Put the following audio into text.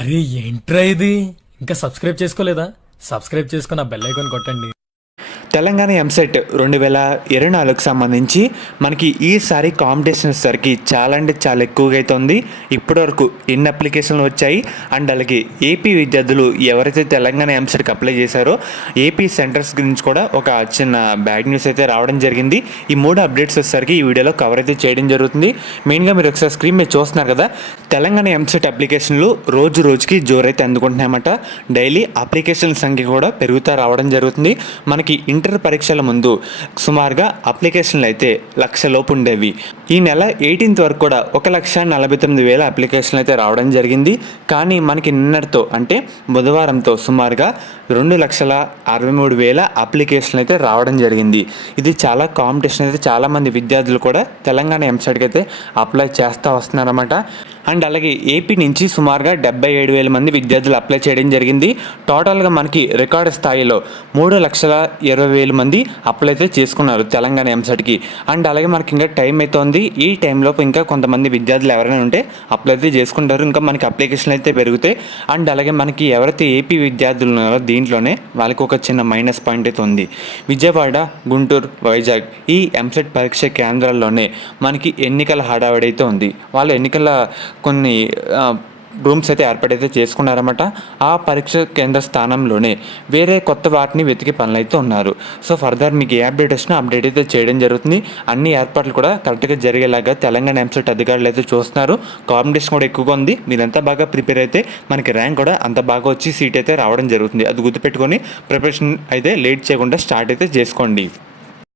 అరే ఏంట్రా ఇది? ఇంకా సబ్స్క్రైబ్ చేసుకోలేదా? సబ్స్క్రైబ్ చేసుకుని ఆ బెల్ ఐకాన్ కొట్టండి. తెలంగాణ ఎంసెట్ 2024కి సంబంధించి మనకి ఈసారి కాంపిటీషన్ వచ్చేసరికి చాలా అంటే చాలా ఎక్కువగా అయితే ఉంది. ఇప్పటివరకు ఎన్ని అప్లికేషన్లు వచ్చాయి అండ్ అలాగే ఏపీ విద్యార్థులు ఎవరైతే తెలంగాణ ఎంసెట్కి అప్లై చేశారో ఏపీ సెంటర్స్ గురించి కూడా ఒక చిన్న బ్యాడ్ న్యూస్ అయితే రావడం జరిగింది. ఈ 3 అప్డేట్స్ వచ్చేసరికి ఈ వీడియోలో కవర్ అయితే చేయడం జరుగుతుంది. మెయిన్గా మీరు ఒకసారి స్క్రీన్ మీద చూస్తున్నారు కదా, తెలంగాణ ఎంసెట్ అప్లికేషన్లు రోజు రోజుకి జోరైతే అందుకుంటున్నాయన్నమాట. డైలీ అప్లికేషన్ సంఖ్య కూడా పెరుగుతూ రావడం జరుగుతుంది. మనకి ఇంటర్ పరీక్షల ముందు సుమారుగా అప్లికేషన్లు అయితే 1,00,000 లోపు ఉండేవి. ఈ నెల 18th వరకు కూడా 1,49,000 అప్లికేషన్లు అయితే రావడం జరిగింది. కానీ మనకి నిన్నటితో అంటే బుధవారంతో సుమారుగా 2,63,000 అప్లికేషన్లు అయితే రావడం జరిగింది. ఇది చాలా కాంపిటీషన్ అయితే చాలామంది విద్యార్థులు కూడా తెలంగాణ ఎంసెట్కి అయితే అప్లై చేస్తూ వస్తున్నారన్నమాట. అండ్ అలాగే ఏపీ నుంచి సుమారుగా 77,000 మంది విద్యార్థులు అప్లై చేయడం జరిగింది. టోటల్గా మనకి రికార్డు స్థాయిలో 3,20,000 మంది అప్లై అయితే చేసుకున్నారు తెలంగాణ ఎంసెట్కి. అండ్ అలాగే మనకి ఇంకా టైం అయితే ఉంది. ఈ టైంలోపు ఇంకా కొంతమంది విద్యార్థులు ఎవరైనా ఉంటే అప్లై అయితే చేసుకుంటారు. ఇంకా మనకి అప్లికేషన్లు అయితే పెరుగుతాయి. అండ్ అలాగే మనకి ఎవరైతే ఏపీ విద్యార్థులు ఉన్నారో దీంట్లోనే వాళ్ళకి ఒక చిన్న మైనస్ పాయింట్ అయితే ఉంది. విజయవాడ, గుంటూరు, వైజాగ్ ఈ ఎంసెట్ పరీక్ష కేంద్రాల్లోనే మనకి ఎన్నికల హడావిడి అయితే ఉంది. వాళ్ళ ఎన్నికల కొన్ని రూమ్స్ అయితే ఏర్పాటైతే చేసుకున్నారన్నమాట. ఆ పరీక్ష కేంద్ర స్థానంలోనే వేరే కొత్త వాటిని వెతికి పనులు అయితే ఉన్నారు. సో ఫర్దర్ మీకు ఏ అప్డేట్ వచ్చినా అప్డేట్ అయితే చేయడం జరుగుతుంది. అన్ని ఏర్పాట్లు కూడా కరెక్ట్గా జరిగేలాగా తెలంగాణ ఎంసెట్ అధికారులు అయితే చూస్తున్నారు. కాంపిటీషన్ కూడా ఎక్కువగా ఉంది. మీరు ఎంత బాగా ప్రిపేర్ అయితే మనకి ర్యాంక్ కూడా అంత బాగా వచ్చి సీట్ అయితే రావడం జరుగుతుంది. అది గుర్తుపెట్టుకొని ప్రిపరేషన్ అయితే లేట్ చేయకుండా స్టార్ట్ అయితే చేసుకోండి.